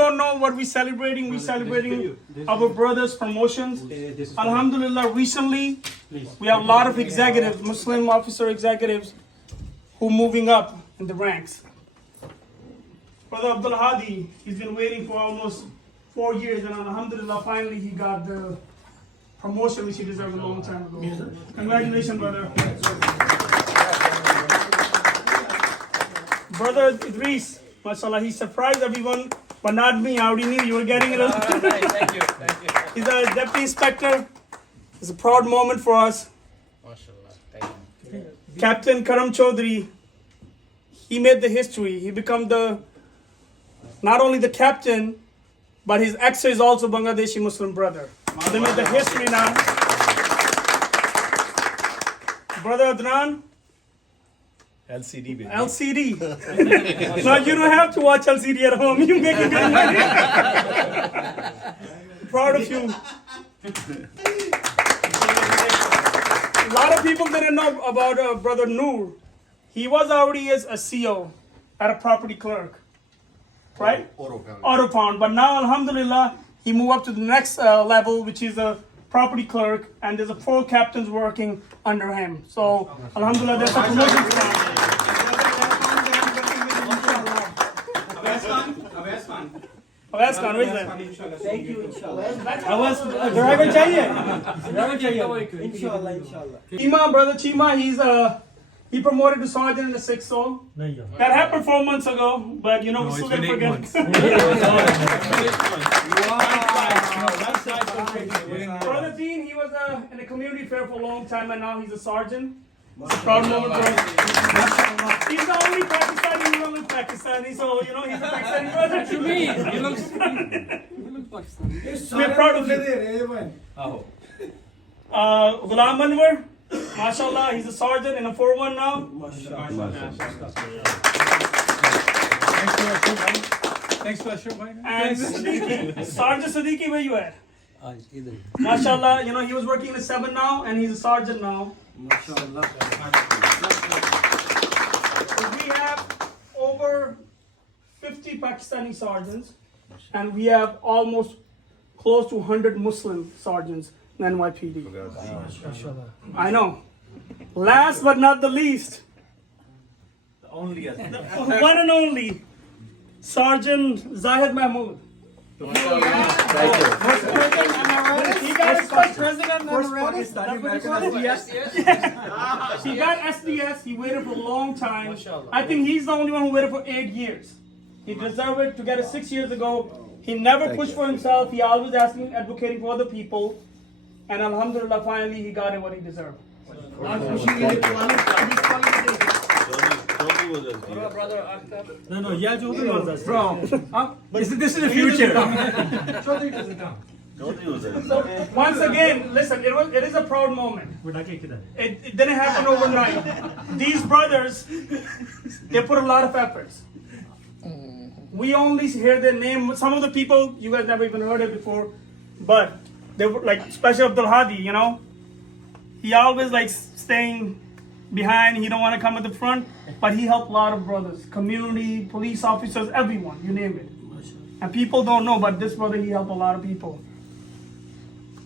don't know what we're celebrating, our brothers' promotions. Alhamdulillah, recently, we have a lot of executives, Muslim officer executives, who are moving up in the ranks. Brother Abdul Hadi, he's been waiting for almost 4 years, and alhamdulillah, finally he got the promotion which he deserved a long time ago. Congratulations, brother. Brother Idris, mashallah, he surprised everyone, but not me. I already knew you were getting it. Thank you. He's a deputy inspector. It's a proud moment for us. MashaAllah. Thank you. Captain Karam Chaudhary, he made the history. He became not only the captain, but his ex is also Bangladeshi Muslim brother. So they made the history now. Brother Adnan, LCD, baby. LCD. No, you don't have to watch LCD at home. You make it good money. Proud of you. A lot of people didn't know about Brother Noor. He was already as a CO at a property clerk, right? Auto pound. But now, alhamdulillah, he moved up to the next level, which is a property clerk, and there's 4 captains working under him. So, alhamdulillah, there's a promotion for him. Abbas Khan, where is that? Thank you, inshallah. Driver chahiye? Inshallah. Chima, brother Chima, he promoted to sergeant in the 6th zone. That happened 4 months ago, but you know, we still didn't forget. Brother Dean, he was in a community fair for a long time, and now he's a sergeant. It's a proud moment for him. He's the only Pakistani who don't look Pakistani, so you know he's a Pakistani brother. To me, he looks Pakistani. We're proud of you. Ghulam Anwar, mashallah, he's a sergeant in a 4-1 now. Thanks for sure, And Siddiqui, Sergeant Siddiqui, where you at? Mashallah, you know he was working in a 7 now, and he's a sergeant now. So we have over 50 Pakistani sergeants, and we have almost close to 100 Muslim sergeants in NYPD. I know. Last but not the least, Only as one and only, Sergeant Zahid Mahmood. He got his first president He got SDS. He waited for a long time. I think he's the only one who waited for 8 years. He deserved it to get it 6 years ago. He never pushed for himself. He always advocating for other people. And alhamdulillah, finally he got it what he deserved. No, yeah, Chaudhary was us. Bro, this is the future. So once again, listen, it is a proud moment. It didn't happen overnight. These brothers, they put a lot of efforts. We only hear their name. Some of the people, you guys never even heard it before, but they were like, especially Abdul Hadi, you know, he always like staying behind. He don't want to come at the front, but he helped a lot of brothers, community, police officers, everyone, you name it. And people don't know, but this brother, he helped a lot of people.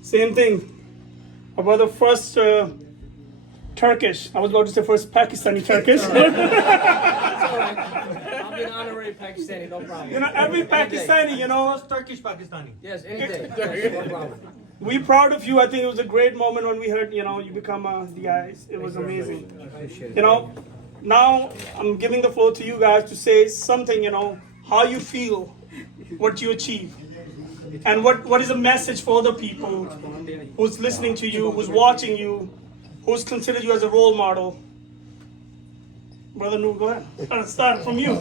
Same thing. Our brother first Turkish. I was about to say first Pakistani Turkish. I'll be an honorary Pakistani, no problem. You know, every Pakistani, you know. Turkish Pakistani. Yes, any day. Yes, no problem. We proud of you. I think it was a great moment when we heard, you know, you become the guys. It was amazing. You know, now I'm giving the floor to you guys to say something, you know, how you feel, what you achieve. And what is a message for other people who's listening to you, who's watching you, who's considered you as a role model? Brother Noor, go ahead. Start from you.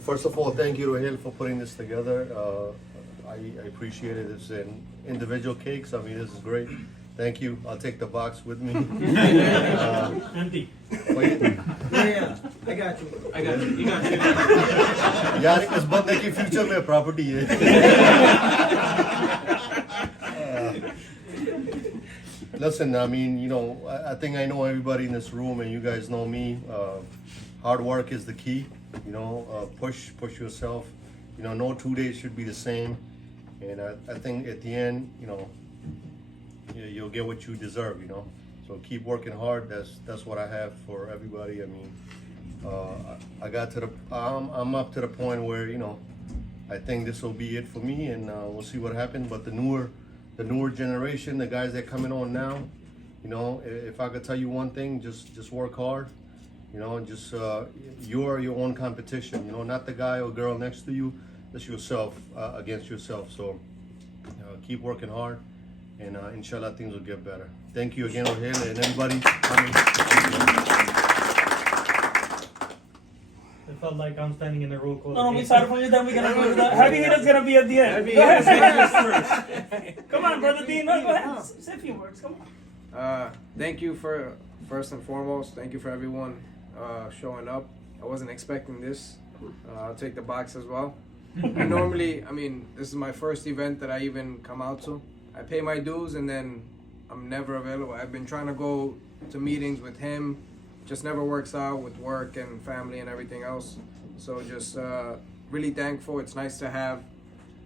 First of all, thank you, Rohail, for putting this together. I appreciate it. It's an individual cakes. I mean, this is great. Thank you. I'll take the box with me. Empty. Yeah, I got you. You got you. यार इस बंदे की future में property है. Listen, I mean, you know, I think I know everybody in this room, and you guys know me. Hard work is the key. You know, push yourself. you know, no 2 days should be the same. And I think at the end, you know, you'll get what you deserve, you know. So keep working hard. That's what I have for everybody. I mean, I got to the, I'm up to the point where, you know, I think this will be it for me, and we'll see what happens. But the newer generation, the guys that coming on now, you know, if I could tell you one thing, just work hard. You know, just you're your own competition. You know, not the guy or girl next to you. Just yourself against yourself. So keep working hard, and inshallah things will get better. Thank you again, Rohail, and everybody coming. It felt like I'm standing in the roll call. No, we started from you, then we're gonna go to the heavy hitters gonna be at the end. Go ahead. Come on, brother Dean. No, go ahead. Say a few words. Come on. Thank you for, first and foremost, thank you for everyone showing up. I wasn't expecting this. I'll take the box as well. Normally, I mean, this is my first event that I even come out to. I pay my dues and then I'm never available. I've been trying to go to meetings with him, just never works out with work and family and everything else. So just really thankful. It's nice to have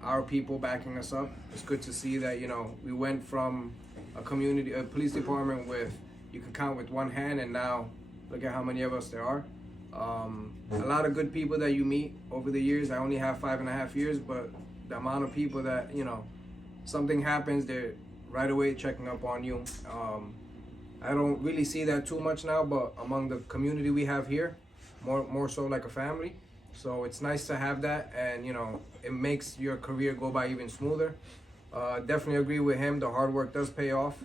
our people backing us up. It's good to see that, you know, we went from a police department with, you can count with one hand, and now look at how many of us there are. A lot of good people that you meet over the years. I only have 5.5 years, but the amount of people that, you know, something happens, they're right away checking up on you. I don't really see that too much now, but among the community we have here, more so like a family. So it's nice to have that, and you know, it makes your career go by even smoother. Definitely agree with him. The hard work does pay off.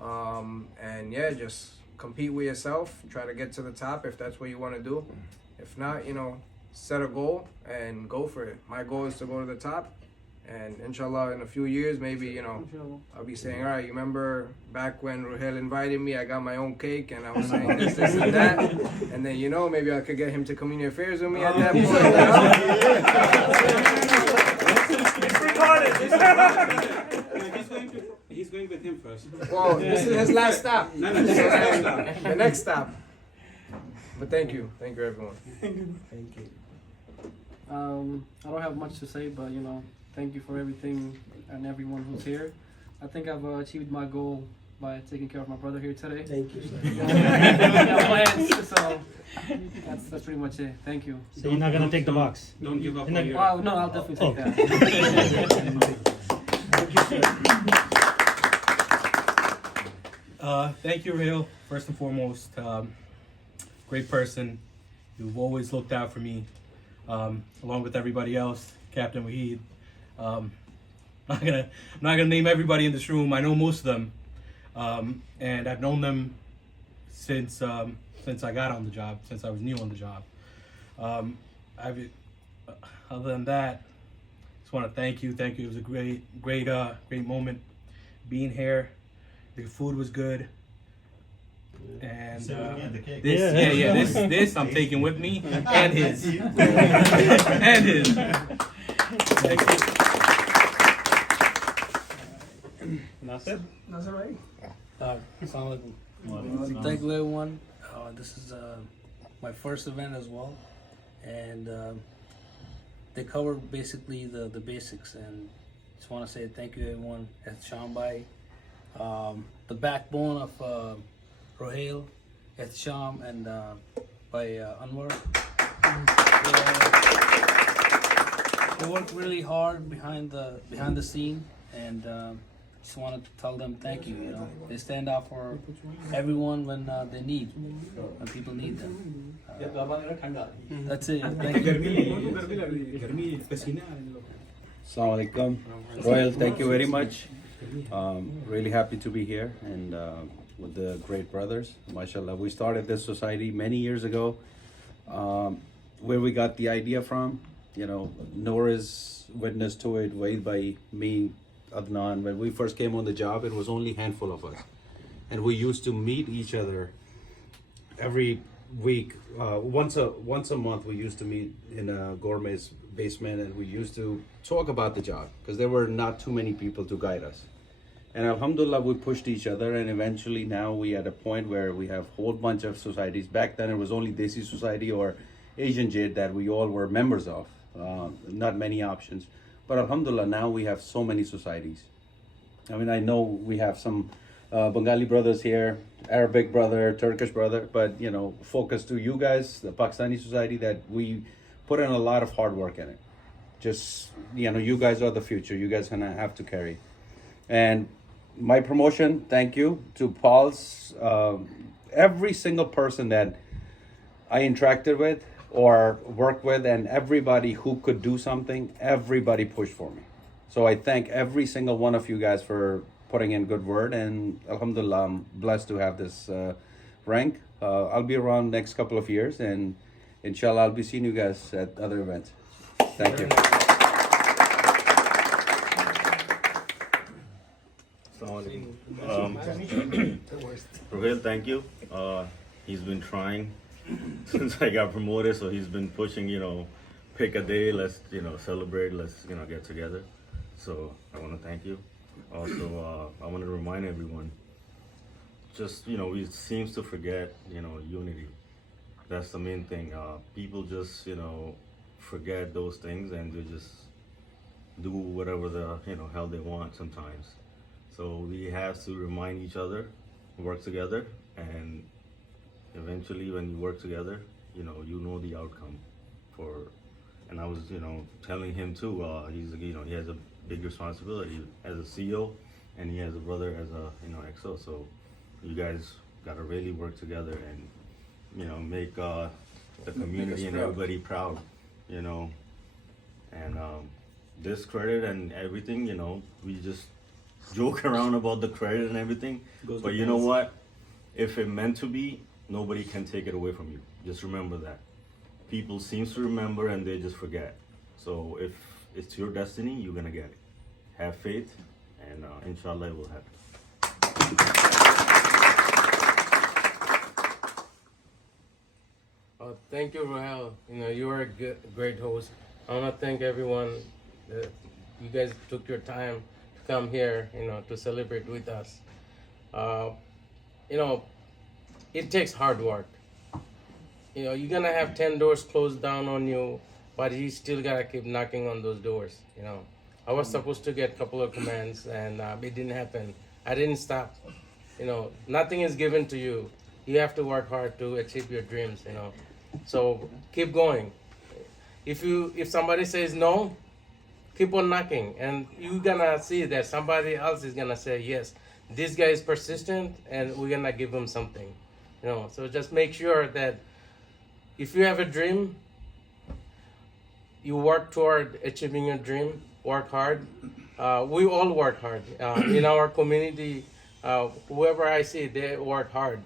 And yeah, just compete with yourself. Try to get to the top if that's what you want to do. If not, you know, set a goal and go for it. My goal is to go to the top. And inshallah, in a few years, maybe, you know, I'll be saying, all right, you remember back when Rohail invited me, I got my own cake, and I was saying this, and that. And then, you know, maybe I could get him to community affairs with me at that point. He's going with him first. Well, this is his last stop. No, this is his last stop. The next stop. But thank you. Thank you, everyone. Thank you. I don't have much to say, but you know, thank you for everything and everyone who's here. I think I've achieved my goal by taking care of my brother here today. Thank you, sir. So that's pretty much it. Thank you. So you're not gonna take the box? Don't give up on your... Oh no, I'll definitely take that. Thank you, Rohail. First and foremost, great person. You've always looked out for me, along with everybody else. Captain Wahid. I'm not gonna name everybody in this room. I know most of them, and I've known them since I got on the job, since I was new on the job. Other than that, just want to thank you. Thank you. It was a great moment being here. The food was good. And this I'm taking with me, and his, and his. Thank you. That's it, right? Assalamu alaikum. Thank you, everyone. This is my first event as well, and they cover basically the basics. And just want to say thank you, everyone at Shambai, the backbone of Rohail, Sham, and by Anwar. They work really hard behind the scene, and just wanted to tell them thank you. You know, they stand out for everyone when they need, when people need them. That's it. Thank you. Assalamu alaikum. Rohail, thank you very much. Really happy to be here and with the great brothers. MashaAllah. We started this society many years ago. Where we got the idea from, you know, Nora's witness to it, Waid by me, Adnan. When we first came on the job, it was only a handful of us. And we used to meet each other every week. Once a month, we used to meet in a gourmet's basement, and we used to talk about the job because there were not too many people to guide us. And alhamdulillah, we pushed each other, and eventually now we at a point where we have a whole bunch of societies. Back then it was only Desi Society or Asian Jade that we all were members of. not many options. But alhamdulillah, now we have so many societies. I mean, I know we have some Bengali brothers here, Arabic brother, Turkish brother, but you know, focus to you guys, the Pakistani society, that we put in a lot of hard work in it. Just, you know, you guys are the future. You guys gonna have to carry. And my promotion, thank you to PALS. Every single person that I interacted with or worked with, and everybody who could do something, everybody pushed for me. So I thank every single one of you guys for putting in good word, and alhamdulillah, I'm blessed to have this rank. I'll be around next couple of years, and inshallah, I'll be seeing you guys at other events. Thank you. Rohail, thank you. He's been trying since I got promoted, so he's been pushing, you know, pick a day, let's, you know, celebrate, let's, you know, get together. So I want to thank you. Also, I want to remind everyone, just, you know, we seems to forget, you know, unity. That's the main thing. People just, you know, forget those things and they just do whatever the, you know, hell they want sometimes. So we have to remind each other, work together, and eventually when you work together, you know the outcome for. And I was, you know, telling him too, he's, you know, he has a big responsibility as a CEO, and he has a brother as a, you know, XO. So you guys gotta really work together and, you know, make the community and everybody proud, you know. And this credit and everything, you know, we just joke around about the credit and everything, but you know what? If it meant to be, nobody can take it away from you. Just remember that. People seems to remember and they just forget. So if it's your destiny, you're gonna get it. Have faith, and inshallah it will happen. Thank you, Rohail. You know, you are a great host. I want to thank everyone that you guys took your time to come here, you know, to celebrate with us. You know, it takes hard work. You know, you're gonna have 10 doors closed down on you, but you still gotta keep knocking on those doors. You know, I was supposed to get a couple of commands, and it didn't happen. I didn't stop. You know, nothing is given to you. You have to work hard to achieve your dreams. You know, so keep going. If somebody says no, keep on knocking, and you're gonna see that somebody else is gonna say yes. This guy is persistent, and we're gonna give him something. You know, so just make sure that if you have a dream, you work toward achieving your dream. Work hard. We all work hard in our community. Whoever I see, they work hard.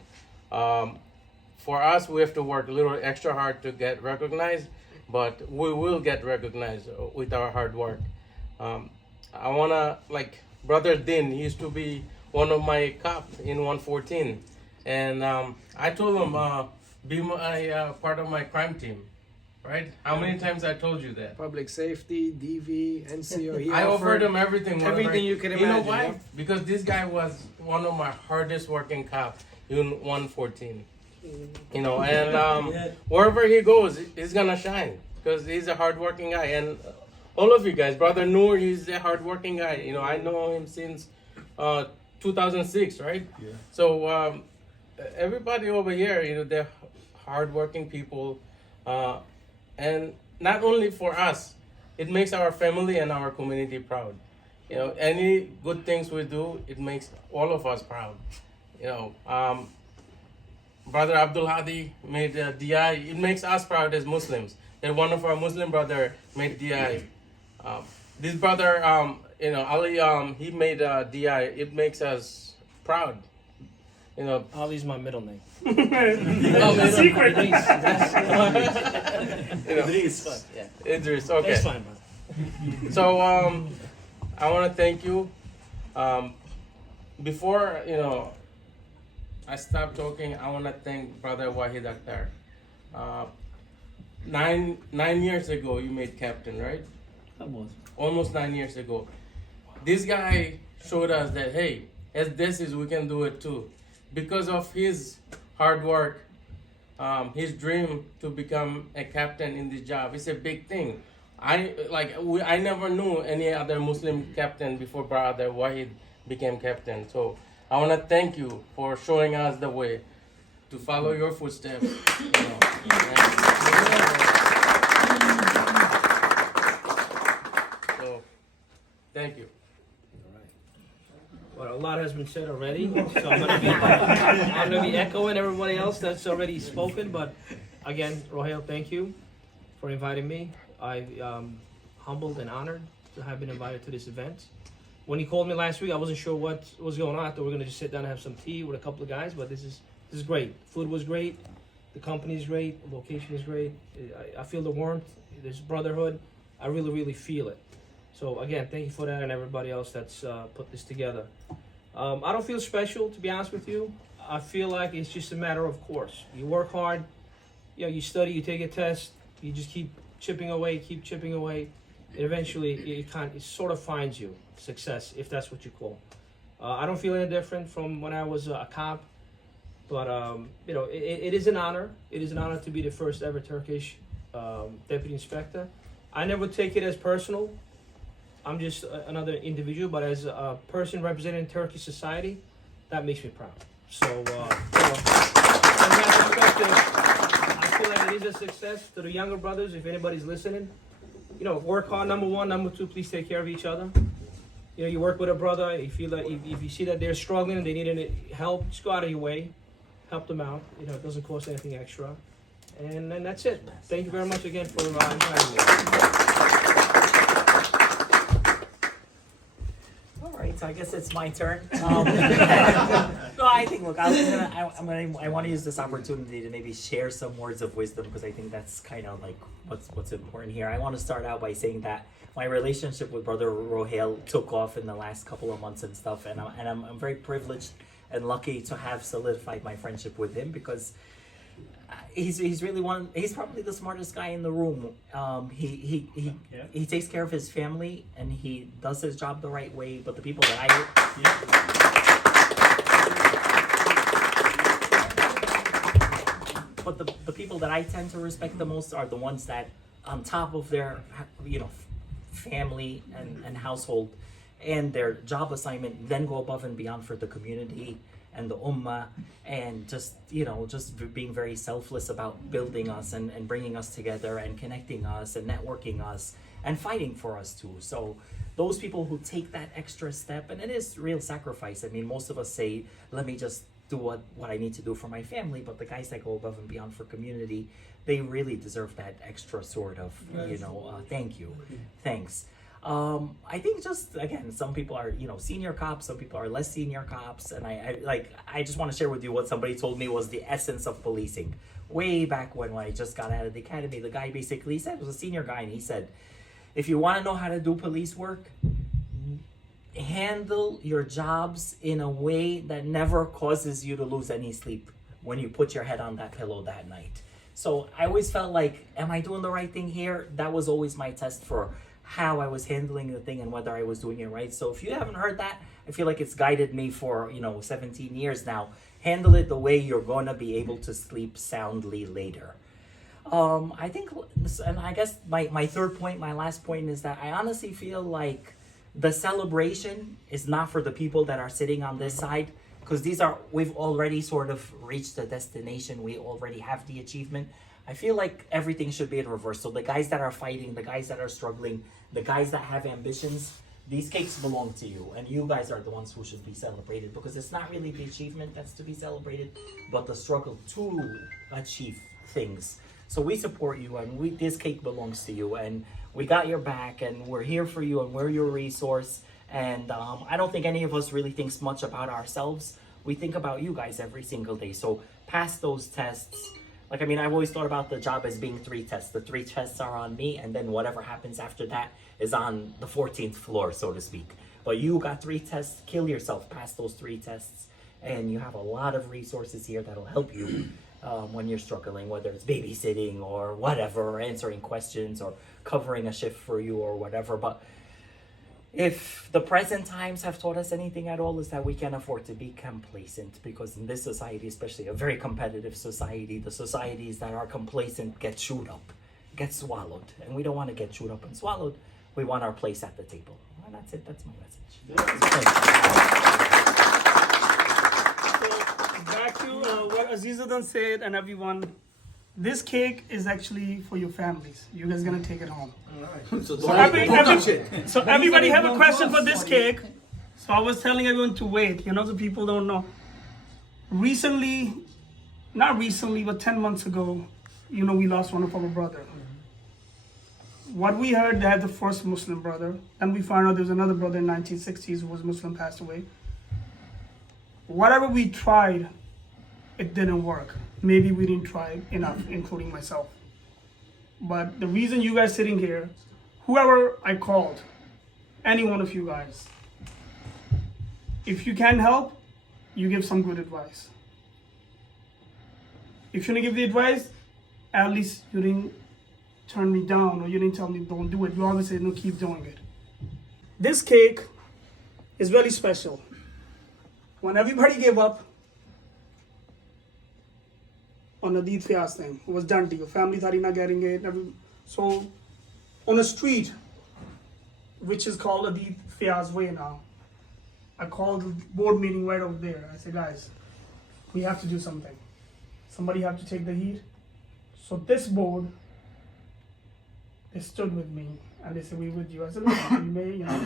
For us, we have to work a little extra hard to get recognized, but we will get recognized with our hard work. I wanna, like Brother Din, he used to be one of my cops in 114, and I told him be my part of my crime team. Right? How many times I told you that? Public safety, DV, NCO. I offered him everything. Everything you can imagine. You know why? Yeah? Because this guy was one of my hardest working cops in 114. You know, and wherever he goes, he's gonna shine because he's a hardworking guy. And all of you guys, Brother Noor, he's a hardworking guy. You know, I know him since 2006, right? Yeah. So everybody over here, you know, they're hardworking people. And not only for us, it makes our family and our community proud. You know, any good things we do, it makes all of us proud. You know, Brother Abdul Hadi made DI. It makes us proud as Muslims. That one of our Muslim brother made DI. This brother, you know, Ali, he made DI. It makes us proud. You know, Ali's my middle name. Secret. Idris. Yeah. Idris, okay. That's fine, man. So I want to thank you. Before, you know, I stop talking, I want to thank Brother Wahid Akhtar. 9 years ago, you made captain, right? Almost 9 years ago. This guy showed us that, hey, as this is, we can do it too. Because of his hard work, his dream to become a captain in this job, it's a big thing. I never knew any other Muslim captain before Brother Wahid became captain. So I want to thank you for showing us the way to follow your footsteps. So thank you. Well, a lot has been said already, so I'm gonna be echoing everybody else that's already spoken. But again, Rohail, thank you for inviting me. I'm humbled and honored to have been invited to this event. When he called me last week, I wasn't sure what was going on. I thought we were gonna just sit down and have some tea with a couple of guys. But this is great. Food was great. The company is great. The location is great. I feel the warmth. There's brotherhood. I really feel it. So again, thank you for that and everybody else that's put this together. I don't feel special, to be honest with you. I feel like it's just a matter of course. You work hard, you study, you take a test, you just keep chipping away, and eventually it sort of finds you success, if that's what you call. I don't feel any different from when I was a cop, but it is an honor. It is an honor to be the first ever Turkish deputy inspector. I never take it as personal. I'm just another individual, but as a person representing Turkish society, that makes me proud. So, from that perspective, I feel like it is a success. To the younger brothers, if anybody's listening, work hard, number one. Number two, please take care of each other. You work with a brother, and you feel that if you see that they're struggling and they need any help, just go out of your way, help them out. It doesn't cost anything extra. And then that's it. Thank you very much again for inviting me. So I guess it's my turn. No, I think, look, I want to use this opportunity to maybe share some words of wisdom, because I think that's kind of like what's important here. I want to start out by saying that my relationship with Brother Rohail took off in the last couple of months and stuff, and I'm very privileged and lucky to have solidified my friendship with him, because he's really he's probably the smartest guy in the room. He takes care of his family and he does his job the right way, but the people that the people that I tend to respect the most are the ones that, on top of their family and household and their job assignment, then go above and beyond for the community and the ummah, and just being very selfless about building us and bringing us together and connecting us and networking us and fighting for us too. So those people who take that extra step, and it is real sacrifice. I mean, most of us say, let me just do what I need to do for my family, but the guys that go above and beyond for community, they really deserve that extra sort of, thank you, thanks. I think just, again, some people are, senior cops, some people are less senior cops, and I just want to share with you what somebody told me was the essence of policing. Way back when I just got out of the academy, the guy basically said, was a senior guy, and he said, if you want to know how to do police work, handle your jobs in a way that never causes you to lose any sleep when you put your head on that pillow that night. So I always felt like, am I doing the right thing here? That was always my test for how I was handling the thing and whether I was doing it right. So if you haven't heard that, I feel like it's guided me for 17 years now. Handle it the way you're gonna be able to sleep soundly later. I think, and I guess my third point, my last point, is that I honestly feel like the celebration is not for the people that are sitting on this side, because we've already sort of reached the destination. We already have the achievement. I feel like everything should be in reverse. So the guys that are fighting, the guys that are struggling, the guys that have ambitions, these cakes belong to you, and you guys are the ones who should be celebrated, because it's not really the achievement that's to be celebrated, but the struggle to achieve things. So we support you, and this cake belongs to you, and we got your back, and we're here for you, and we're your resource. And I don't think any of us really thinks much about ourselves. We think about you guys every single day. So pass those tests. I've always thought about the job as being 3 tests. The 3 tests are on me, and then whatever happens after that is on the 14th floor, so to speak. But you got 3 tests. Kill yourself, pass those 3 tests, and you have a lot of resources here that'll help you when you're struggling, whether it's babysitting or whatever, or answering questions or covering a shift for you or whatever. But if the present times have taught us anything at all, is that we can't afford to be complacent, because in this society, especially a very competitive society, the societies that are complacent get chewed up. gets swallowed, and we don't want to get chewed up and swallowed. We want our place at the table. And that's it. That's my message. So back to what Azizuddin said and everyone. This cake is actually for your families. You guys gonna take it home. So everybody have a question for this cake. So I was telling everyone to wait. You know, the people don't know. Recently, not recently, but 10 months ago, you know, we lost one of our brother. What we heard, they had the first Muslim brother. Then we found out there was another brother in 1960s who was Muslim, passed away. Whatever we tried, it didn't work. Maybe we didn't try enough, including myself. But the reason you guys sitting here, whoever I called, any one of you guys, if you can help, you give some good advice. If you didn't give the advice, at least you didn't turn me down or you didn't tell me don't do it. You always said no, keep doing it. This cake is really special. When everybody gave up on the Eid Fiyaz thing, it was done deal. Family thought you're not getting it. So on a street, which is called a Eid Fiyaz way now, I called the board meeting right over there. I said, guys, we have to do something. Somebody have to take the heat. So this board, they stood with me and they said, we with you. I said, look, you may, you know,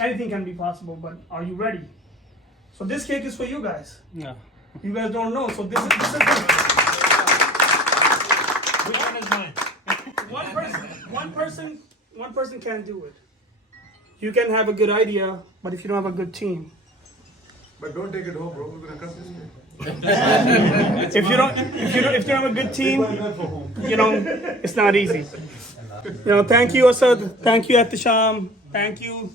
anything can be possible, but are you ready? So this cake is for you guys. Yeah. You guys don't know, so this is Which one is mine? one person can't do it. You can have a good idea, but if you don't have a good team. But don't take it home, bro. We're gonna cut this thing. If you don't have a good team, you know, it's not easy. You know, thank you, Asad. Thank you, Ahtisham. Thank you,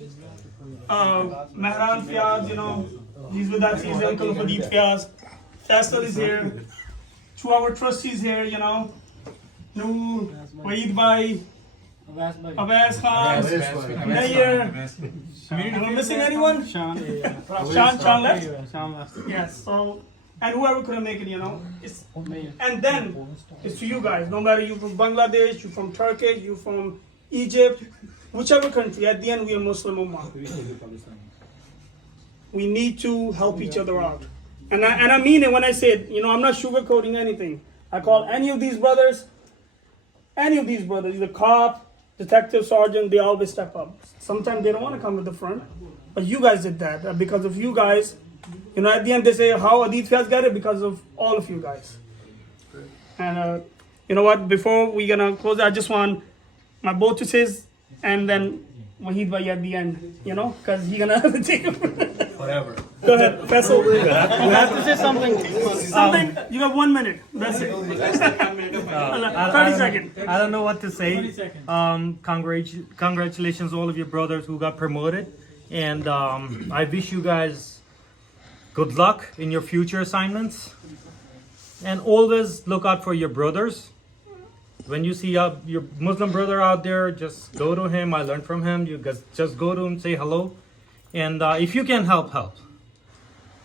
Mehran Fiyaz. You know, he's with us. He's the uncle of Eid Fiyaz. Faisal is here. 2 our trustees here. You know, Noor, Waid Bhai, Abbas Khan, Nair. Am I missing anyone? Sean left? Yes, so, and whoever couldn't make it, you know. And then, it's to you guys, no matter you from Bangladesh, you from Turkey, you from Egypt, whichever country, at the end we are Muslim Ummah. We need to help each other out. And I mean it when I say it, you know, I'm not sugarcoating anything. I call any of these brothers, the cop, detective, sergeant, they always step up. Sometimes they don't want to come to the front, but you guys did that. Because of you guys, you know, at the end they say, how Eid Fiyaz got it? Because of all of you guys. And you know what, before we gonna close, I just want my both to say, and then Wahid Bhai at the end, you know, because he's gonna have to take it. Whatever. Go ahead, Faisal. You have to say something. You got 1 minute. That's it. 30 seconds. I don't know what to say. Congratulations, all of your brothers who got promoted, and I wish you guys good luck in your future assignments. And always look out for your brothers. When you see your Muslim brother out there, just go to him. I learned from him. You guys just go to him, say hello, and if you can help.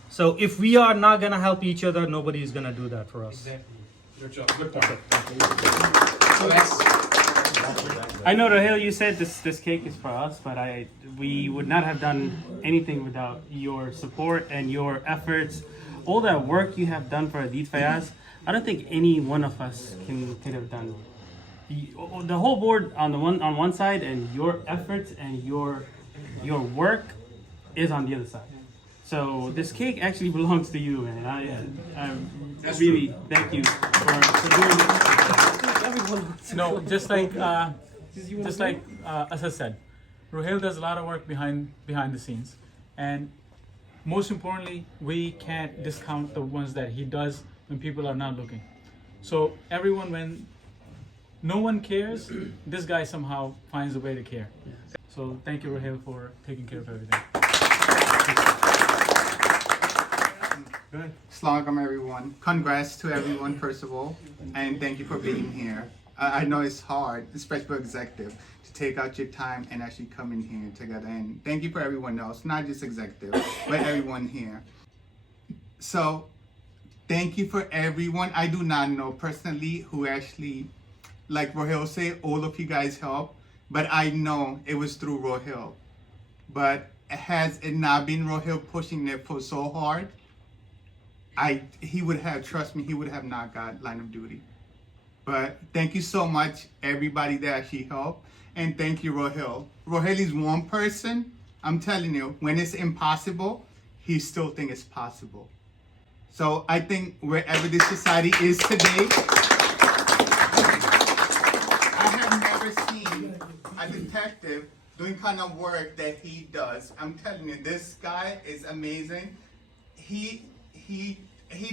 So if we are not gonna help each other, nobody is gonna do that for us. Exactly. Good job. Good point. I know, Rohail, you said this cake is for us, but we would not have done anything without your support and your efforts. All that work you have done for Eid Fiyaz, I don't think any one of us could have done. The whole board on one side, and your efforts and your work is on the other side. So this cake actually belongs to you, and I really thank you for doing it. No, just like as I said, Rohail does a lot of work behind the scenes, and most importantly, we can't discount the ones that he does when people are not looking. So everyone, when no one cares, this guy somehow finds a way to care. So thank you, Rohail, for taking care of everything. Assalamu alaikum, everyone. Congrats to everyone, first of all, and thank you for being here. I know it's hard, especially for executive, to take out your time and actually come in here together. And thank you for everyone else, not just executive, but everyone here. So, thank you for everyone I do not know personally who actually like Rohail said, all of you guys helped, but I know it was through Rohail. But has it not been Rohail pushing it for so hard, he would have, trust me, he would have not got line of duty. But thank you so much, everybody that actually helped. And thank you, Rohail. Rohail is one person, I'm telling you, when it's impossible, he still thinks it's possible. So I think wherever this society is today, I have never seen a detective doing kind of work that he does. I'm telling you, this guy is amazing. He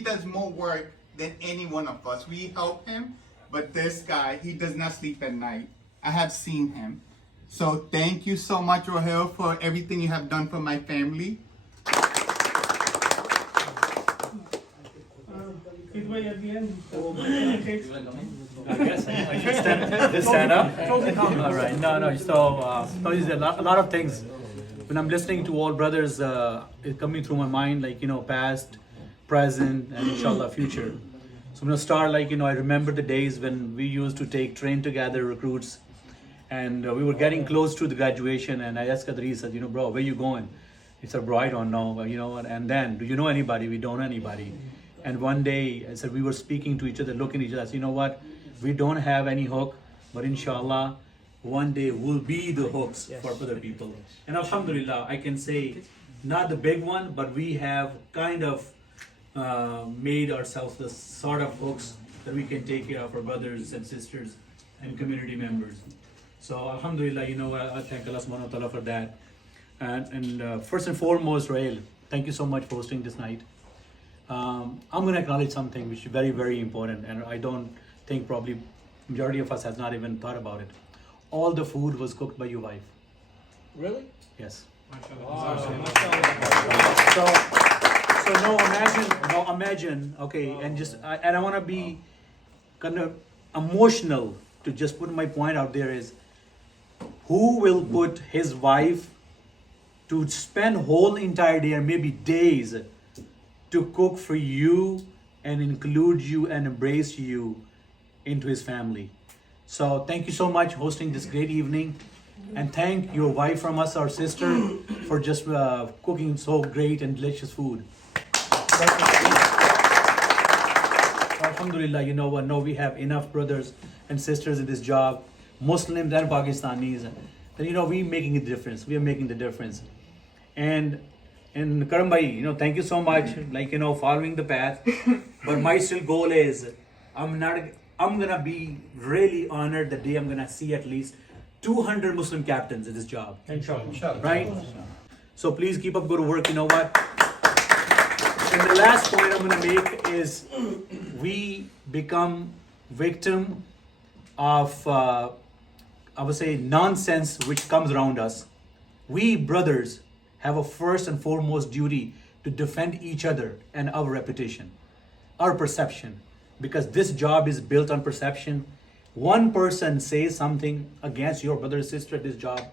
does more work than any one of us. We help him, but this guy, he does not sleep at night. I have seen him. So thank you so much, Rohail, for everything you have done for my family. At the end. I guess I should stand up. All right. No. So there's a lot of things. When I'm listening to all brothers, it's coming through my mind, like, past, present, and inshallah future. So I'm gonna start, I remember the days when we used to take train together, recruits, and we were getting close to the graduation. And I asked Adri, said, bro, where you going? He said, bro, I don't know. And then, do you know anybody? We don't know anybody. And one day, I said, we were speaking to each other, looking at each other. I said, you know what? We don't have any hook, but inshallah, one day we'll be the hooks for other people. And alhamdulillah, I can say, not the big one, but we have kind of made ourselves the sort of hooks that we can take care of our brothers and sisters and community members. So alhamdulillah, I thank Allah subhanahu wa ta'ala for that. And first and foremost, Rohail, thank you so much for hosting this night. I'm going to acknowledge something which is very, very important, and I don't think probably majority of us has not even thought about it. All the food was cooked by your wife. Really? Yes. Wow. So imagine, okay, and I want to be kind of emotional to just put my point out there is, who will put his wife to spend whole entire day or maybe days to cook for you and include you and embrace you into his family. So thank you so much for hosting this great evening, and thank your wife from us, our sister, for just cooking so great and delicious food. So, alhamdulillah, now we have enough brothers and sisters in this job, Muslims and Pakistanis, that we making a difference. We are making the difference. And Karam bhai, thank you so much, following the path. But my still goal is, I'm gonna be really honored the day I'm gonna see at least 200 Muslim captains in this job. Inshallah. Right? So please keep up good work. You know what? And the last point I'm gonna make is, we become victim of, I would say, nonsense which comes around us. We brothers have a first and foremost duty to defend each other and our reputation, our perception, because this job is built on perception. One person says something against your brother or sister at this job,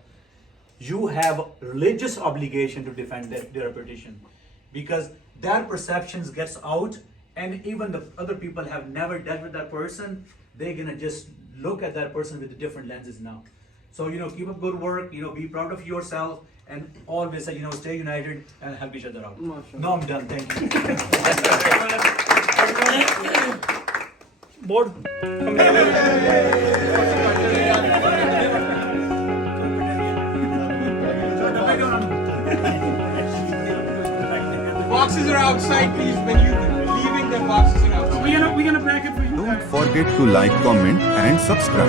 you have a religious obligation to defend their reputation, because that perception gets out, and even the other people have never dealt with that person, they're gonna just look at that person with different lenses now. So keep up good work, be proud of yourself, and always say, stay united and help each other out. No, I'm done. Thank you. Board. The boxes are outside, please. When you're leaving, the boxes are outside. We're gonna pack it for you. Don't forget to like, comment and subscribe.